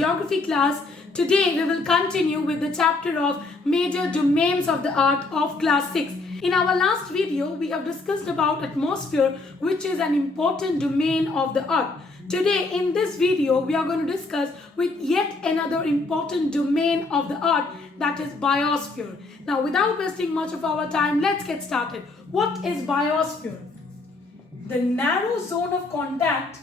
geography class. Today we will continue with the chapter of major domains of the earth of class 6. In our last video, we have discussed about atmosphere, which is an important domain of the earth. Today in this video, we are going to discuss with yet another important domain of the earth, that is biosphere. Now without wasting much of our time, let's get started. What is biosphere? The narrow zone of contact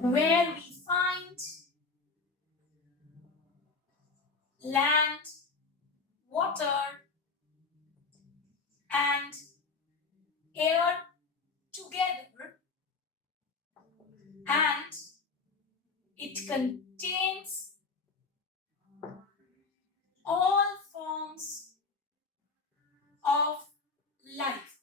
where we find land, water, and air together, and it contains all forms of life.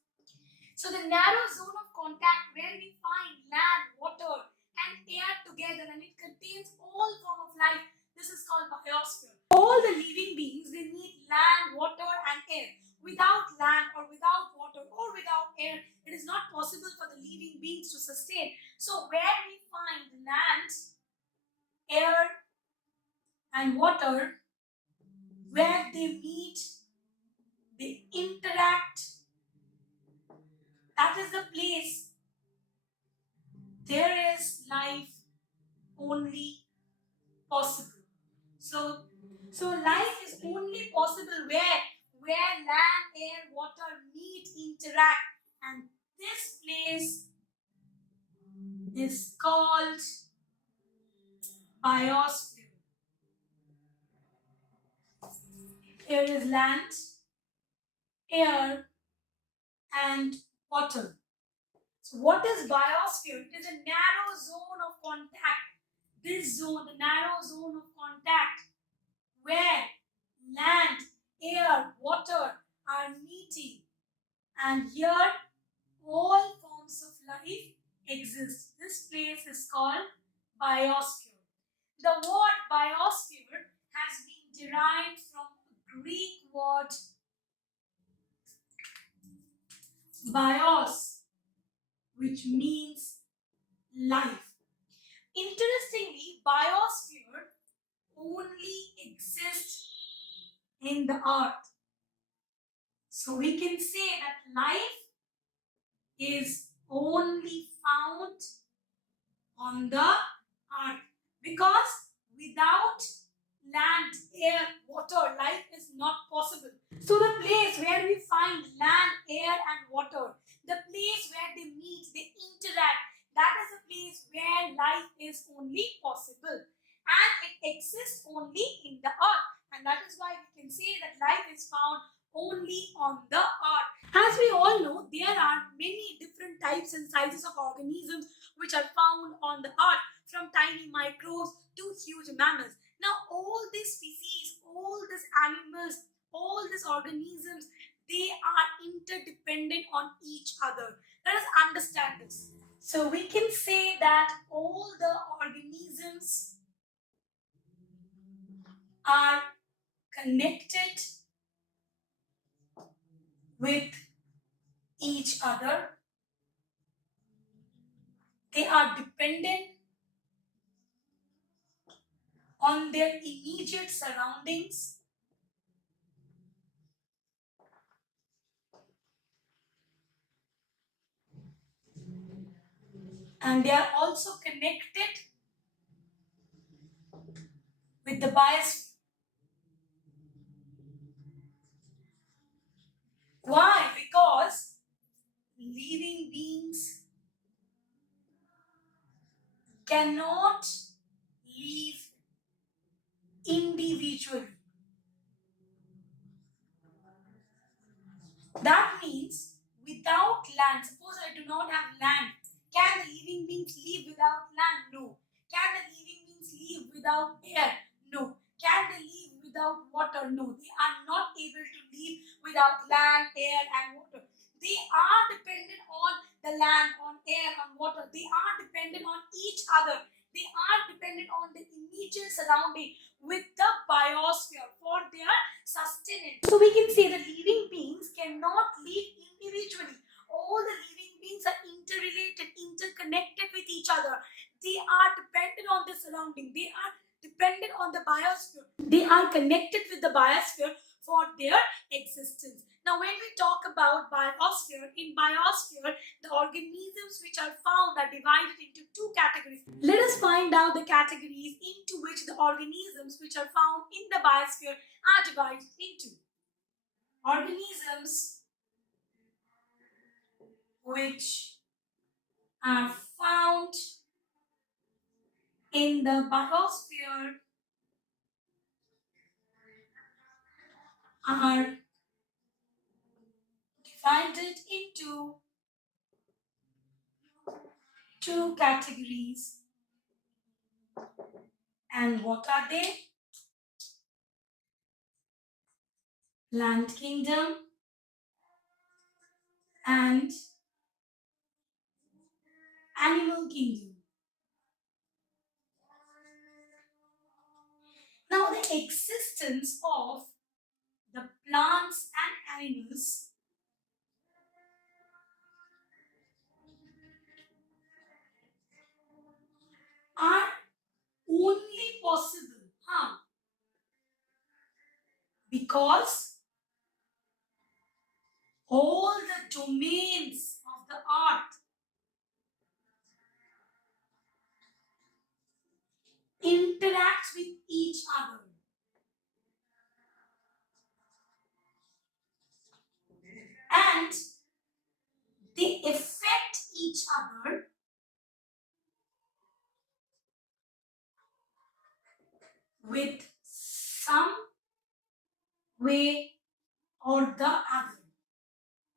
So the narrow zone of contact where we find land, water, and air together, and it contains all form of life, this is called biosphere. All the living beings, they need land, water, and air. Without land or without water or without air, it is not possible for the living beings to sustain. So where we find land, air, and water, where they meet, they interact, that is the place there is life only possible. So life is only possible where land, air, water meet, interact, and this place is called biosphere. Here is land, air, and water. So what is biosphere? It is a narrow zone of contact. This zone, the narrow zone of contact, where land, air, water are meeting, and here all forms of life exist. This place is called biosphere. The word biosphere has been derived from a Greek word bios, which means life. Interestingly, biosphere only exists in the earth. So we can say that life is only found on the earth, because without land, air, water, life is not possible. So the place where we find land, air, and water, the place where they meet, they interact, that is the place where life is only possible, and it exists only in the earth, and that is why we can say that life is found only on the earth. As we all know, there are many different types and sizes of organisms which are found on the earth, from tiny microbes to huge mammals. Now all these species, all these animals, all these organisms, they are interdependent on each other. Let us understand this. So we can say that all the organisms are connected with each other. They are dependent on their immediate surroundings. And they are also connected with the biosphere. Why? Because living beings cannot live individually. That means without land, suppose I do not have land, can the living beings live without land? No. Can the living beings live without air? No. Can they live without water? No. They are not able to live without land, air, and water. They are dependent on the land, on air, on water. They are dependent on each other. They are dependent on the immediate surrounding with the biosphere for their sustenance. So we can say that living beings cannot live individually. All the living beings beings are interrelated, interconnected with each other. They are dependent on the surrounding. They are dependent on the biosphere. They are connected with the biosphere for their existence. Now, when we talk about biosphere, in biosphere, the organisms which are found are divided into two categories. Let us find out the categories into which the organisms which are found in the biosphere are divided into. Organisms which are found in the biosphere are divided into two categories. And what are they? Plant kingdom and animal kingdom. Now, the existence of the plants and animals are only possible, because all the domains of the earth interact with each other, and they affect each other with some way or the other.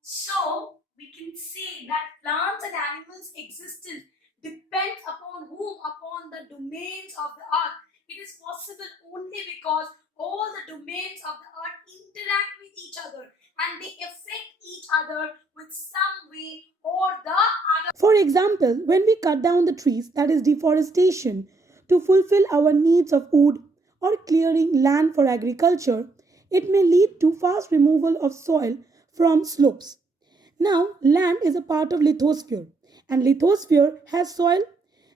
So we can say that plants and animals' existence depends upon whom? Upon the domains of the earth. It is possible only because all the domains of the earth interact with each other and they affect each other with some way or the other. For example, when we cut down the trees, that is deforestation, to fulfill our needs of wood or clearing land for agriculture, it may lead to fast removal of soil from slopes. Now, land is a part of lithosphere, and lithosphere has soil.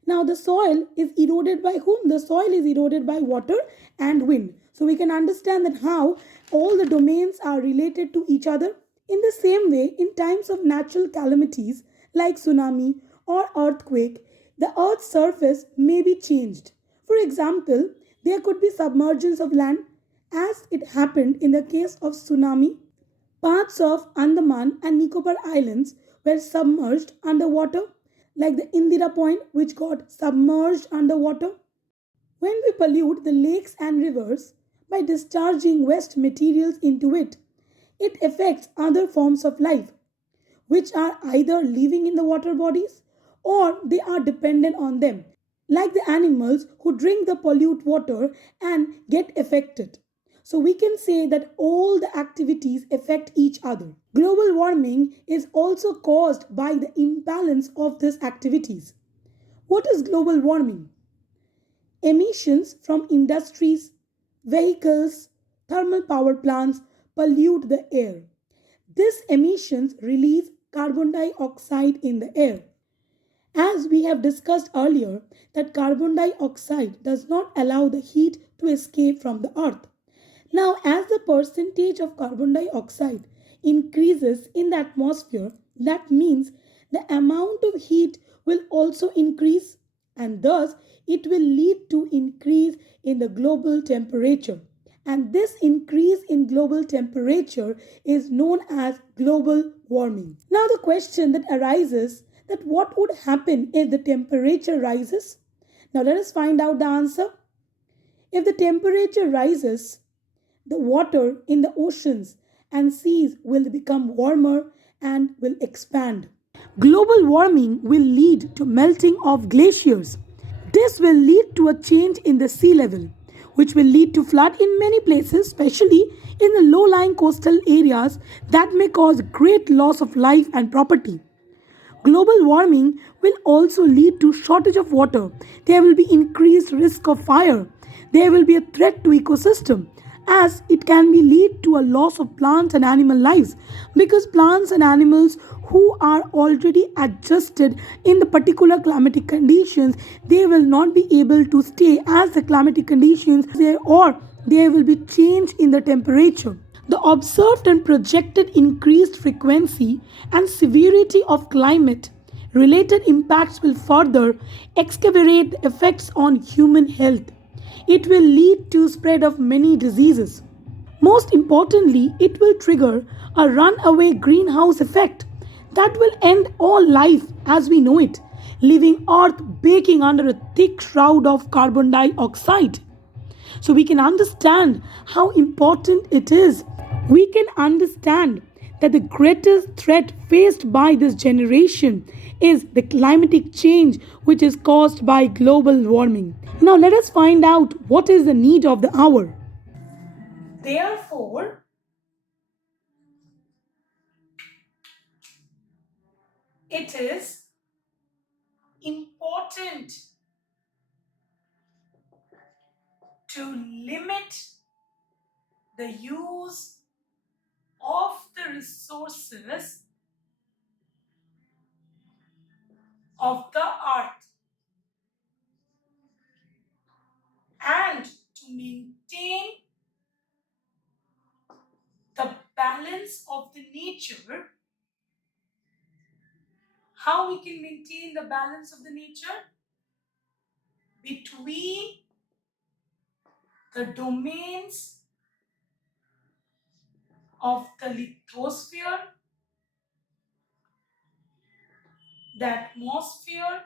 Now, the soil is eroded by whom? The soil is eroded by water and wind. So, we can understand that how all the domains are related to each other. In the same way, in times of natural calamities like tsunami or earthquake, the earth's surface may be changed. For example, there could be submergence of land as it happened in the case of tsunami. Parts of Andaman and Nicobar Islands were submerged underwater, like the Indira Point, which got submerged underwater. When we pollute the lakes and rivers by discharging waste materials into it, it affects other forms of life, which are either living in the water bodies or they are dependent on them, like the animals who drink the pollute water and get affected. So we can say that all the activities affect each other. Global warming is also caused by the imbalance of these activities. What is global warming? Emissions from industries, vehicles, thermal power plants pollute the air. These emissions release carbon dioxide in the air. As we have discussed earlier, that carbon dioxide does not allow the heat to escape from the earth. Now, as the percentage of carbon dioxide increases in the atmosphere, that means the amount of heat will also increase, and thus it will lead to increase in the global temperature. And this increase in global temperature is known as global warming. Now the question that arises, that what would happen if the temperature rises? Now let us find out the answer. If the temperature rises, the water in the oceans and seas will become warmer and will expand. Global warming will lead to melting of glaciers. This will lead to a change in the sea level, which will lead to flood in many places, especially in the low-lying coastal areas that may cause great loss of life and property. Global warming will also lead to shortage of water. There will be increased risk of fire. There will be a threat to ecosystem, as it can be lead to a loss of plant and animal lives, because plants and animals who are already adjusted in the particular climatic conditions, they will not be able to stay as the climatic conditions there, or there will be change in the temperature. The observed and projected increased frequency and severity of climate related impacts will further exacerbate the effects on human health. It will lead to spread of many diseases. Most importantly, it will trigger a runaway greenhouse effect that will end all life as we know it, leaving Earth baking under a thick shroud of carbon dioxide. So we can understand how important it is. We can understand that the greatest threat faced by this generation is the climatic change which is caused by global warming. Now let us find out what is the need of the hour. Therefore, it is important to limit the use of the resources of the earth and to maintain the balance of the nature. How we can maintain the balance of the nature? Between the domains of the lithosphere, the atmosphere,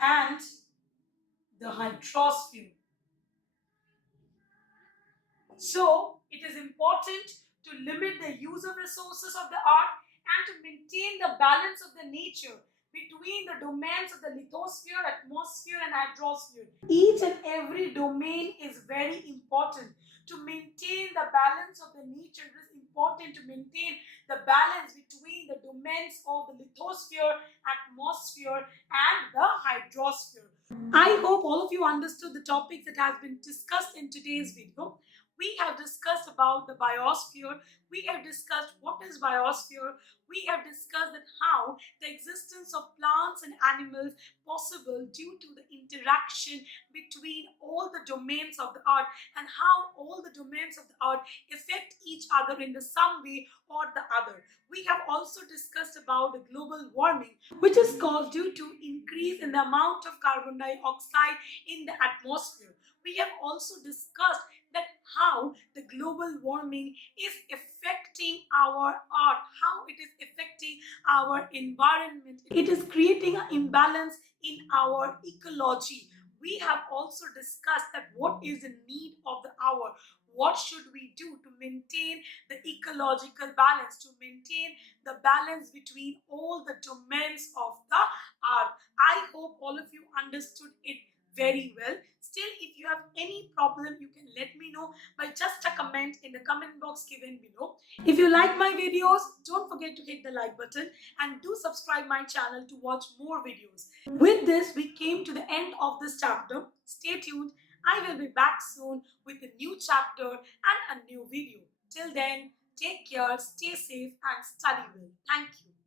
and the hydrosphere. So, it is important to limit the use of resources of the earth and to maintain the balance of the nature between the domains of the lithosphere, atmosphere, and hydrosphere. Each and every domain is very important. To maintain the balance of the nature, it is important to maintain the balance between the domains of the lithosphere, atmosphere, and the hydrosphere. I hope all of you understood the topics that has been discussed in today's video. We have discussed about the biosphere. We have discussed what is biosphere. We have discussed that how the existence of plants and animals possible due to the interaction between all the domains of the earth, and how all the domains of the earth affect each other in the some way or the other. We have also discussed about the global warming, which is caused due to increase in the amount of carbon dioxide in the atmosphere. We have also discussed that how the global warming is affecting our earth, how it is affecting our environment. It is creating an imbalance in our ecology. We have also discussed that what is the need of the hour, what should we do to maintain the ecological balance, to maintain the balance between all the domains of the earth. I hope all of you understood it very well. Still, if you have any problem, you can let me know by just a comment in the comment box given below. If you like my videos, don't forget to hit the like button and do subscribe my channel to watch more videos. With this, we came to the end of this chapter. Stay tuned. I will be back soon with a new chapter and a new video. Till then, take care, stay safe, and study well. Thank you.